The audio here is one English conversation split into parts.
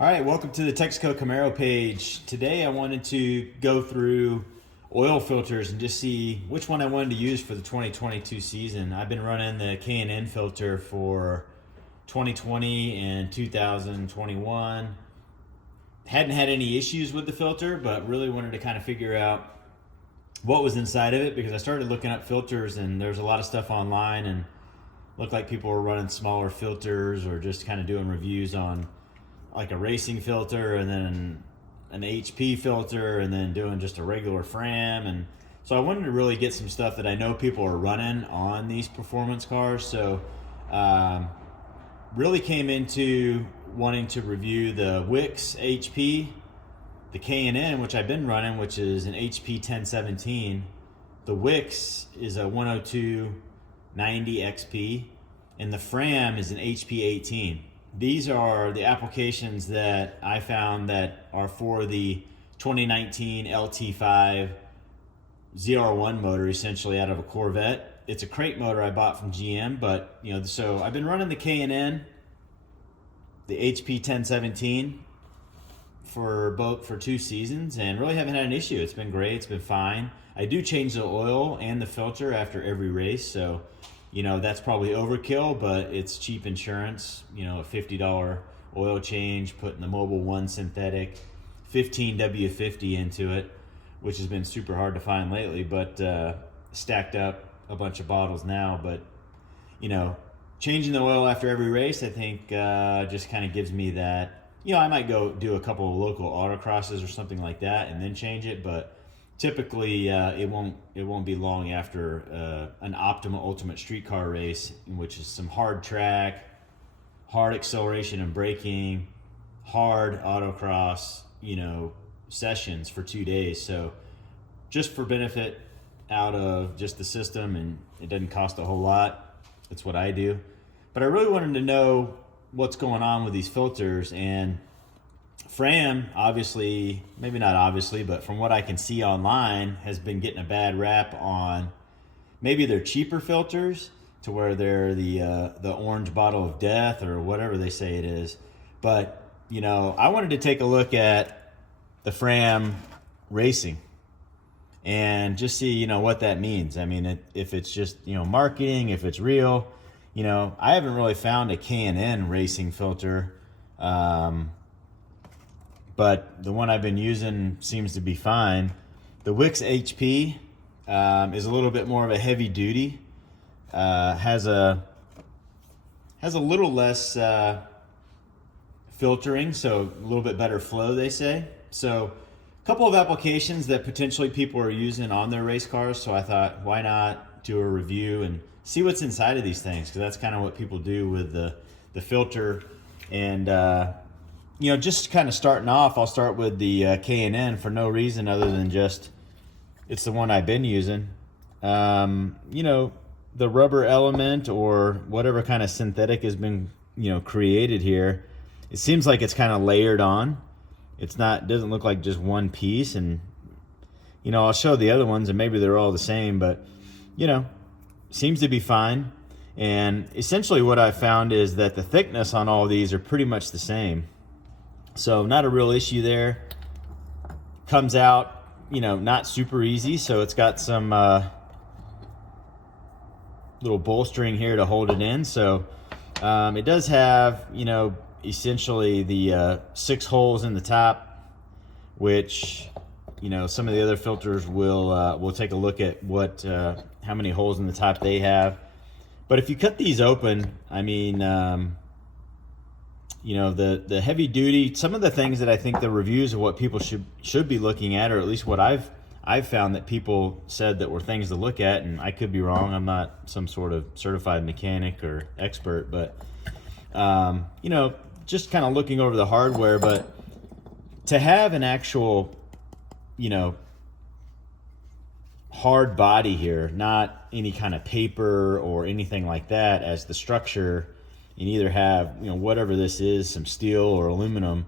All right, welcome to the Texaco Camaro page. Today I wanted to go through oil filters and just see which one I wanted to use for the 2022 season. I've been running the K&N filter for 2020 and 2021. Hadn't had any issues with the filter, but really wanted to kind of figure out what was inside of it because I started looking up filters and there's a lot of stuff online and looked like people were running smaller filters or just kind of doing reviews on like a racing filter and then an HP filter and then doing just a regular Fram. And so I wanted to really get some stuff that I know people are running on these performance cars. So really came into wanting to review the Wix HP, the K&N, which I've been running, which is an HP 1017. The Wix is a 10290 XP, and the Fram is an HP 18. These are the applications that I found that are for the 2019 LT5 ZR1 motor, essentially out of a Corvette. It's a crate motor I bought from GM, but so I've been running the K&N, the HP 1017 for 2 seasons, and really haven't had an issue. It's been great. It's been fine. I do change the oil and the filter after every race, so that's probably overkill, but it's cheap insurance. A $50 oil change, putting the Mobil 1 synthetic 15 W50 into it, which has been super hard to find lately, but stacked up a bunch of bottles now. But changing the oil after every race, I think just kind of gives me that. I might go do a couple of local autocrosses or something like that and then change it, but typically it won't be long after an optimal ultimate street car race, which is some hard track, hard acceleration and braking, hard autocross sessions for 2 days. So just for benefit out of just the system, and it doesn't cost a whole lot. That's what I do. But I really wanted to know what's going on with these filters, and Fram, obviously, maybe not obviously, but from what I can see online, has been getting a bad rap on maybe they're cheaper filters to where they're the orange bottle of death or whatever they say it is. But I wanted to take a look at the Fram racing and just see what that means. I mean, if it's just marketing, if it's real. I haven't really found a K&N racing filter, but the one I've been using seems to be fine. The Wix HP is a little bit more of a heavy duty, has a little less filtering, so a little bit better flow, they say. So a couple of applications that potentially people are using on their race cars, so I thought, why not do a review and see what's inside of these things, because that's kind of what people do with the filter. And just kind of starting off, I'll start with the K&N for no reason other than just it's the one I've been using. The rubber element or whatever kind of synthetic has been created here, it seems like it's kind of layered on. Doesn't look like just one piece. And I'll show the other ones and maybe they're all the same, but seems to be fine. And essentially what I found is that the thickness on all these are pretty much the same. So not a real issue there. Comes out, not super easy. So it's got some little bolstering here to hold it in. So it does have, essentially the 6 holes in the top, which some of the other filters will take a look at what how many holes in the top they have. But if you cut these open, I mean, the heavy duty, some of the things that I think the reviews of what people should be looking at, or at least what I've found that people said that were things to look at, and I could be wrong. I'm not some sort of certified mechanic or expert, but just kind of looking over the hardware. But to have an actual hard body here, not any kind of paper or anything like that as the structure. You either have whatever this is, some steel or aluminum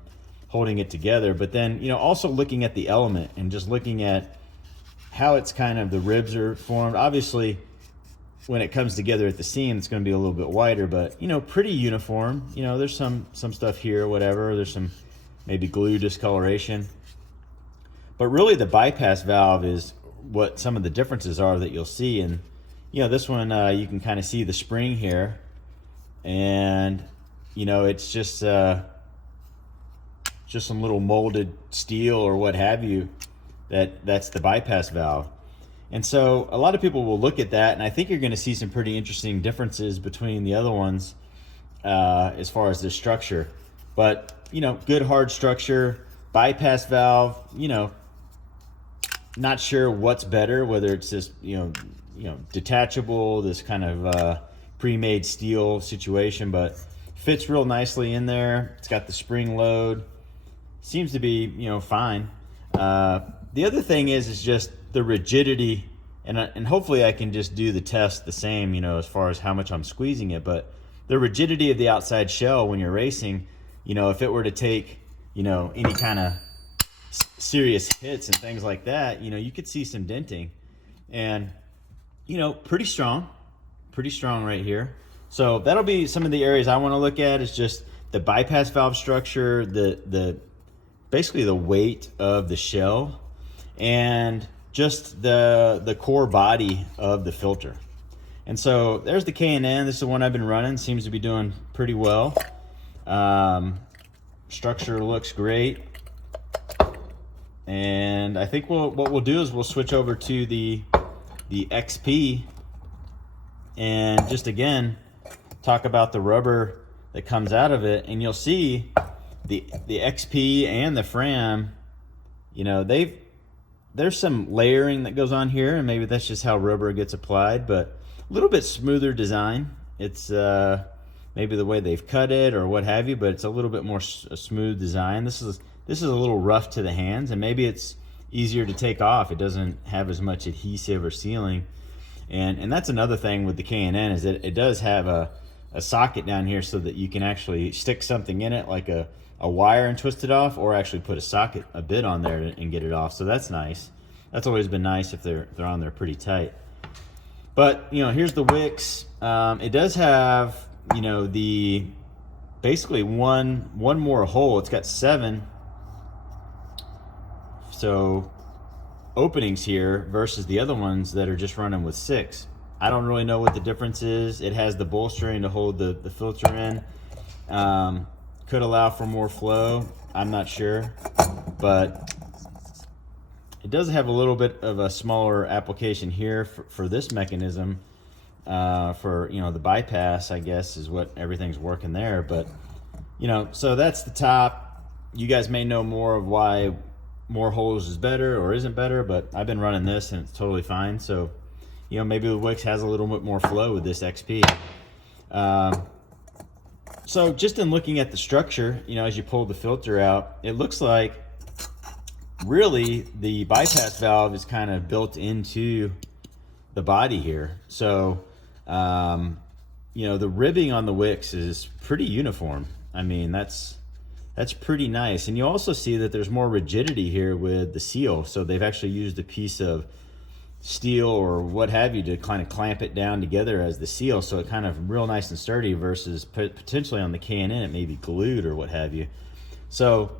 holding it together, but then also looking at the element and just looking at how it's kind of the ribs are formed. Obviously when it comes together at the seam, it's going to be a little bit wider, but pretty uniform. There's some stuff here, whatever. There's some maybe glue discoloration. But really the bypass valve is what some of the differences are that you'll see. And you know, this one you can kind of see the spring here, and you know, it's just some little molded steel or what have you. That's the bypass valve. And so a lot of people will look at that, and I think you're going to see some pretty interesting differences between the other ones as far as the structure. But you know, good hard structure, bypass valve, you know, not sure what's better, whether it's this you know detachable, this kind of pre-made steel situation, but fits real nicely in there. It's got the spring load, seems to be, you know, fine. The other thing is just the rigidity, and hopefully I can just do the test the same, you know, as far as how much I'm squeezing it, but the rigidity of the outside shell when you're racing, you know, if it were to take, you know, any kind of serious hits and things like that, you know, you could see some denting. And you know, pretty strong right here. So that'll be some of the areas I want to look at, is just the bypass valve structure, the basically the weight of the shell, and just the core body of the filter. And so there's the K&N. This is the one I've been running. Seems to be doing pretty well. Structure looks great. And I think what we'll do is we'll switch over to the XP and just again talk about the rubber that comes out of it. And you'll see the XP and the Fram, you know, there's some layering that goes on here, and maybe that's just how rubber gets applied, but a little bit smoother design. It's maybe the way they've cut it or what have you, but it's a little bit more a smooth design. This is a little rough to the hands, and maybe it's easier to take off. It doesn't have as much adhesive or sealing. And that's another thing with the K&N, is that it does have a socket down here so that you can actually stick something in it, like a wire, and twist it off, or actually put a bit on there and get it off. So that's nice. That's always been nice if they're on there pretty tight. But you know, here's the Wix. It does have, you know, the basically one more hole. It's got 7 so openings here versus the other ones that are just running with 6. I don't really know what the difference is. It has the bolstering to hold the filter in. Could allow for more flow. I'm not sure, but it does have a little bit of a smaller application here for this mechanism. For, you know, the bypass, I guess, is what everything's working there. But you know, so that's the top. You guys may know more of why more holes is better or isn't better, but I've been running this and it's totally fine. So, you know, maybe the Wix has a little bit more flow with this XP. So just in looking at the structure, you know, as you pull the filter out, it looks like really the bypass valve is kind of built into the body here. So, you know, the ribbing on the Wix is pretty uniform. I mean, that's pretty nice. And you also see that there's more rigidity here with the seal. So they've actually used a piece of steel or what have you to kind of clamp it down together as the seal. So it kind of real nice and sturdy, versus potentially on the K&N it may be glued or what have you. So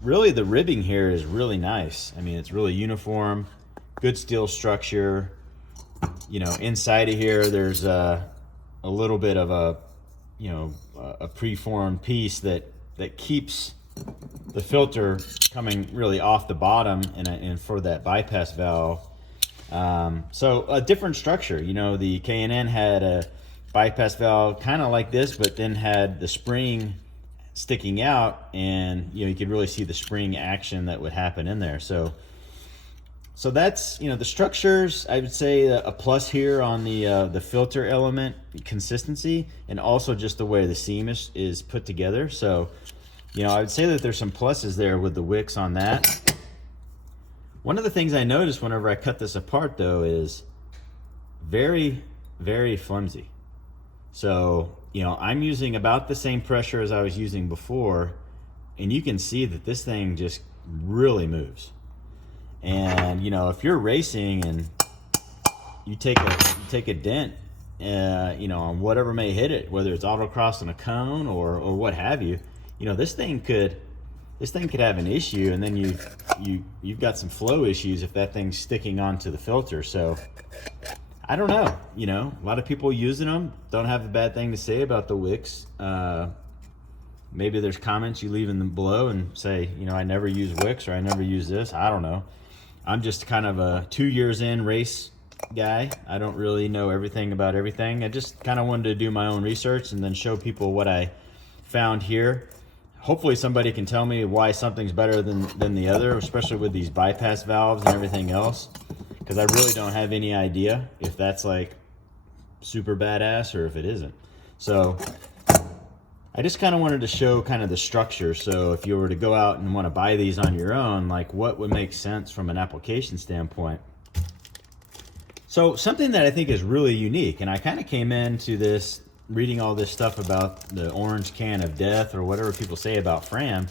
really the ribbing here is really nice. I mean, it's really uniform, good steel structure. You know, inside of here, there's a little bit of a, you know, a preformed piece that keeps the filter coming really off the bottom, and for that bypass valve. So a different structure. You know, the K&N had a bypass valve kind of like this, but then had the spring sticking out, and you know, you could really see the spring action that would happen in there. So that's, you know, the structures, I would say a plus here on the filter element consistency, and also just the way the seam is put together. So, you know, I would say that there's some pluses there with the Wix on that. One of the things I noticed whenever I cut this apart, though, is very, very flimsy. So, you know, I'm using about the same pressure as I was using before, and you can see that this thing just really moves. And you know, if you're racing and you take a dent, you know, on whatever may hit it, whether it's autocross on a cone or what have you, you know, this thing could this thing could have an issue, and then you've got some flow issues if that thing's sticking onto the filter. So I don't know, you know, a lot of people using them don't have a bad thing to say about the Wix. Maybe there's comments you leave in them below and say, you know, I never use Wix, or I never use this. I don't know. I'm just kind of a 2 years in race guy. I don't really know everything about everything. I just kind of wanted to do my own research and then show people what I found here. Hopefully somebody can tell me why something's better than the other, especially with these bypass valves and everything else, because I really don't have any idea if that's like super badass or if it isn't. So I just kind of wanted to show kind of the structure. So if you were to go out and want to buy these on your own, like what would make sense from an application standpoint. So something that I think is really unique, and I kind of came into this reading all this stuff about the orange can of death or whatever people say about Fram,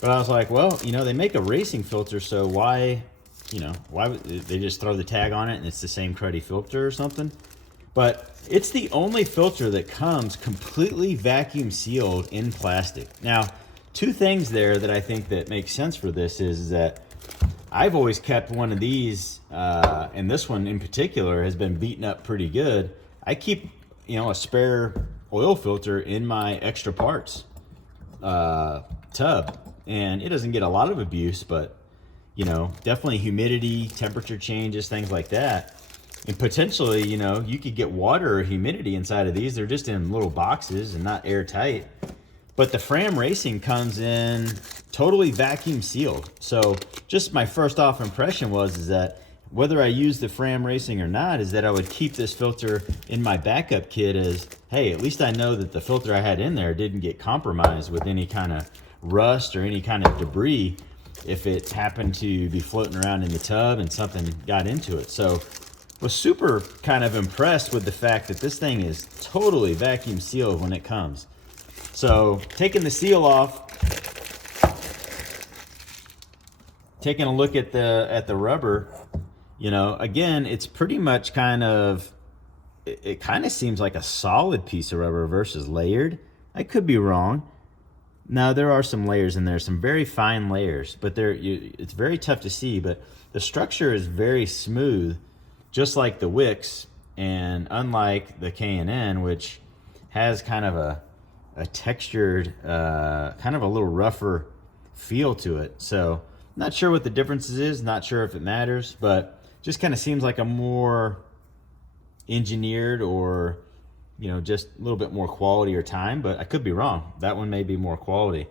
but I was like, well, you know, they make a racing filter, so why, you know, why would they just throw the tag on it and it's the same cruddy filter or something? But it's the only filter that comes completely vacuum sealed in plastic. Now, two things there that I think that makes sense for this is that I've always kept one of these, and this one in particular has been beaten up pretty good. I keep, you know, a spare oil filter in my extra parts tub, and it doesn't get a lot of abuse, but, you know, definitely humidity, temperature changes, things like that. And potentially, you know, you could get water or humidity inside of these. They're just in little boxes and not airtight. But the Fram Racing comes in totally vacuum sealed. So just my first off impression is that whether I use the Fram Racing or not, is that I would keep this filter in my backup kit as, hey, at least I know that the filter I had in there didn't get compromised with any kind of rust or any kind of debris if it happened to be floating around in the tub and something got into it. So was super kind of impressed with the fact that this thing is totally vacuum sealed when it comes. So taking the seal off, taking a look at the rubber, you know, again, it's pretty much kind of, it kind of seems like a solid piece of rubber versus layered. I could be wrong. Now there are some layers in there, some very fine layers, but it's very tough to see, but the structure is very smooth, just like the Wix, and unlike the K&N, which has kind of a textured, kind of a little rougher feel to it. So not sure what the differences is, not sure if it matters, but just kind of seems like a more engineered, or, you know, just a little bit more quality or time, but I could be wrong. That one may be more quality.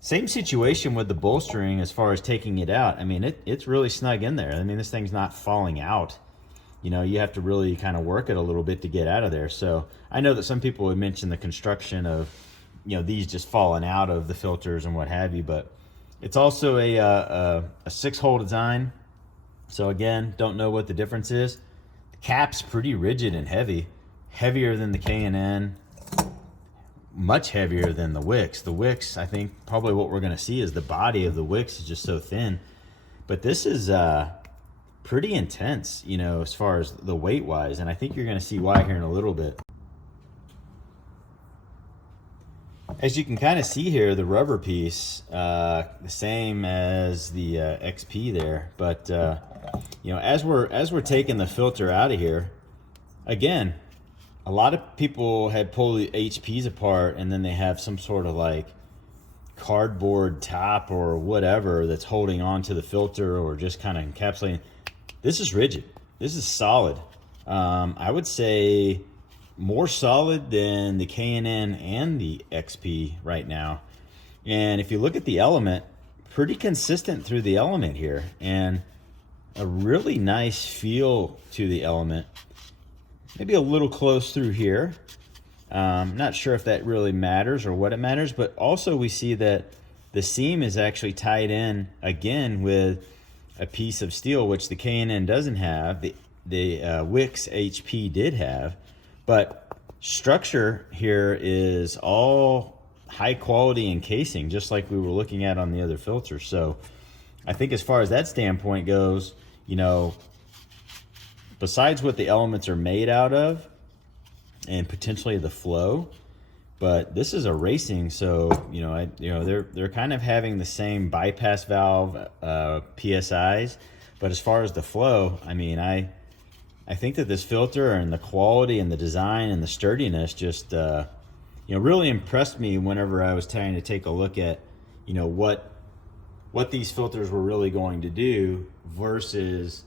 Same situation with the bolstering as far as taking it out. I mean, it's really snug in there. I mean, this thing's not falling out. You know, you have to really kind of work it a little bit to get out of there. So I know that some people would mention the construction of, you know, these just falling out of the filters and what have you, but it's also a 6-hole design. So again, don't know what the difference is. The cap's pretty rigid and heavy, heavier than the K&N, much heavier than the Wix. The Wix, I think probably what we're gonna see is the body of the Wix is just so thin, but this is pretty intense, you know, as far as the weight wise, and I think you're gonna see why here in a little bit. As you can kind of see here, the rubber piece, the same as the XP there, but you know, as we're taking the filter out of here, again, a lot of people had pulled the HPs apart and then they have some sort of like cardboard top or whatever that's holding on to the filter or just kind of encapsulating. This is rigid. This is solid. I would say more solid than the K&N and the XP right now. And if you look at the element, pretty consistent through the element here, and a really nice feel to the element. Maybe a little close through here. Not sure if that really matters or what it matters, but also we see that the seam is actually tied in again with a piece of steel, which the K&N doesn't have. The Wix HP did have. But structure here is all high quality encasing, just like we were looking at on the other filter. So I think as far as that standpoint goes, you know, besides what the elements are made out of and potentially the flow, but this is a racing, so they're kind of having the same bypass valve PSIs, but as far as the flow, I mean, I think that this filter and the quality and the design and the sturdiness just really impressed me whenever I was trying to take a look at what these filters were really going to do versus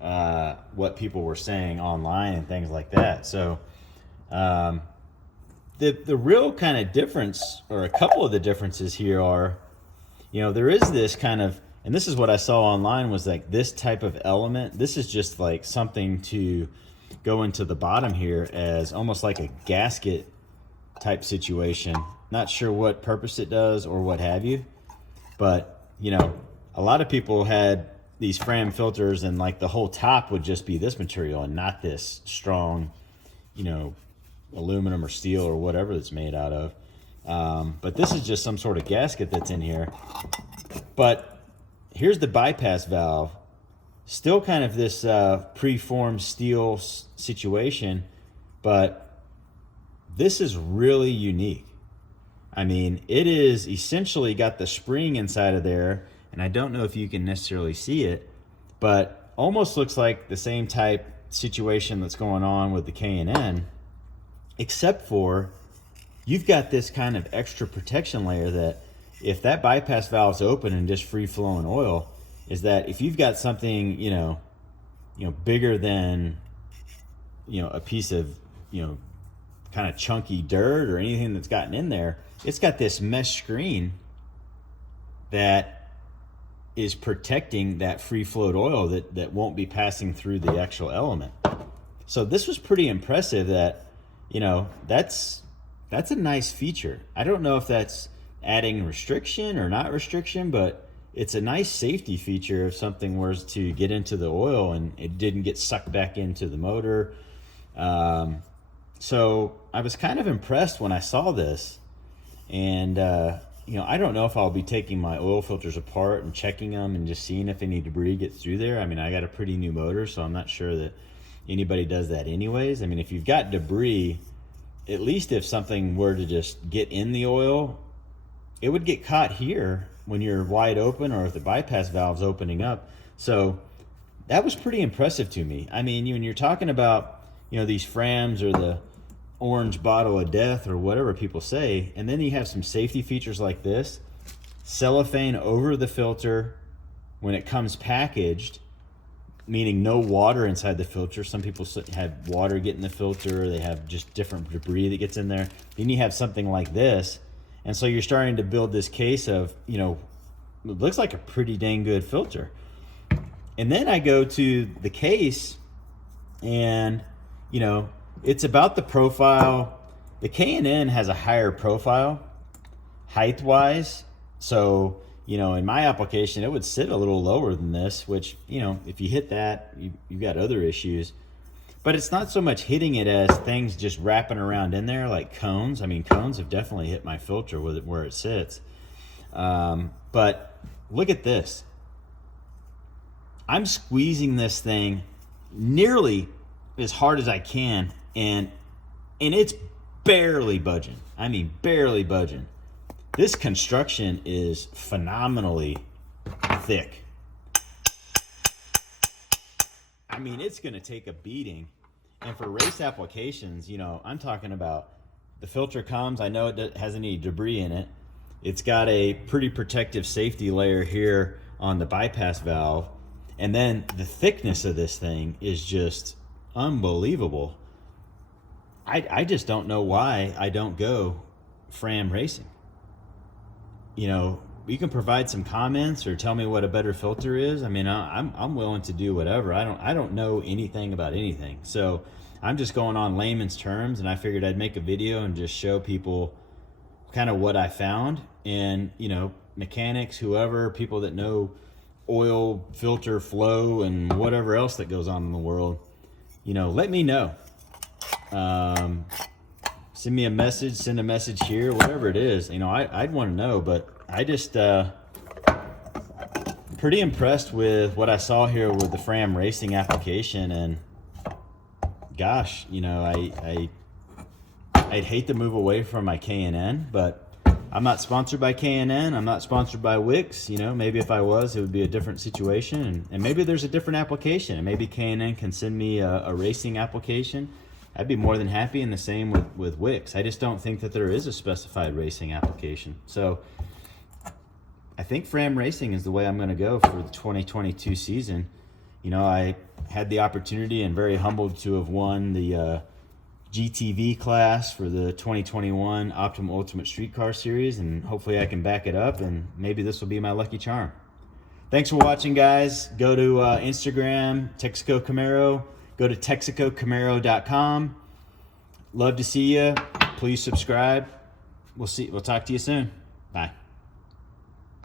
what people were saying online and things like that. So the real kind of difference, or a couple of the differences here are, there is this kind of, and this is what I saw online, was like this type of element. This is just like something to go into the bottom here as almost like a gasket type situation. Not sure what purpose it does or what have you, but a lot of people had these Fram filters and like the whole top would just be this material and not this strong, aluminum or steel or whatever it's made out of. But this is just some sort of gasket that's in here. But here's the bypass valve, still kind of this preformed steel situation, but this is really unique. I mean, it is essentially got the spring inside of there, and I don't know if you can necessarily see it, but almost looks like the same type situation that's going on with the K&N, except for you've got this kind of extra protection layer that if that bypass valve's open and just free flowing oil, is that if you've got something, bigger than, a piece of, kind of chunky dirt or anything that's gotten in there, it's got this mesh screen that is protecting that free flowed oil that won't be passing through the actual element. So this was pretty impressive that, that's a nice feature. I don't know if that's adding restriction or not restriction, but it's a nice safety feature if something was to get into the oil and it didn't get sucked back into the motor. So I was kind of impressed when I saw this, and I don't know if I'll be taking my oil filters apart and checking them and just seeing if any debris gets through there. I mean, I got a pretty new motor, so I'm not sure that anybody does that anyways. I mean, if you've got debris, at least if something were to just get in the oil, it would get caught here when you're wide open or if the bypass valve's opening up. So that was pretty impressive to me. I mean, when you're talking about, these Frams or the orange bottle of death or whatever people say, and then you have some safety features like this, cellophane over the filter when it comes packaged, meaning no water inside the filter. Some people have water get in the filter, they have just different debris that gets in there. Then you have something like this, and so you're starting to build this case of, it looks like a pretty dang good filter. And then I go to the case, and it's about the profile. The K&N has a higher profile height wise, so in my application it would sit a little lower than this, which if you hit that, you've got other issues. But it's not so much hitting it as things just wrapping around in there like cones. I mean, cones have definitely hit my filter with it where it sits. But look at this. I'm squeezing this thing nearly as hard as I can, and it's barely budging. I mean, barely budging. This construction is phenomenally thick. I mean, it's going to take a beating. And for race applications, I'm talking about the filter comes. I know it has any debris in it. It's got a pretty protective safety layer here on the bypass valve. And then the thickness of this thing is just unbelievable. I just don't know why I don't go Fram racing. You can provide some comments or tell me what a better filter is. I mean, I'm willing to do whatever. I don't know anything about anything, so I'm just going on layman's terms. And I figured I'd make a video and just show people kind of what I found. And mechanics, whoever, people that know oil filter flow and whatever else that goes on in the world, let me know. Send me a message, send a message here, whatever it is. I'd want to know. But I just pretty impressed with what I saw here with the Fram racing application. And gosh, I I'd hate to move away from my K&N, but I'm not sponsored by K&N. I'm not sponsored by Wix. You know, maybe if I was, it would be a different situation, and maybe there's a different application, and maybe K&N can send me a racing application. I'd be more than happy, and the same with Wix. I just don't think that there is a specified racing application. So I think Fram Racing is the way I'm going to go for the 2022 season. You know, I had the opportunity and very humbled to have won the GTV class for the 2021 Optimal Ultimate Streetcar Series, and hopefully I can back it up, and maybe this will be my lucky charm. Thanks for watching, guys. Go to Instagram, Texaco Camaro. Go to texacocamaro.com. Love to see you. Please subscribe. We'll talk to you soon.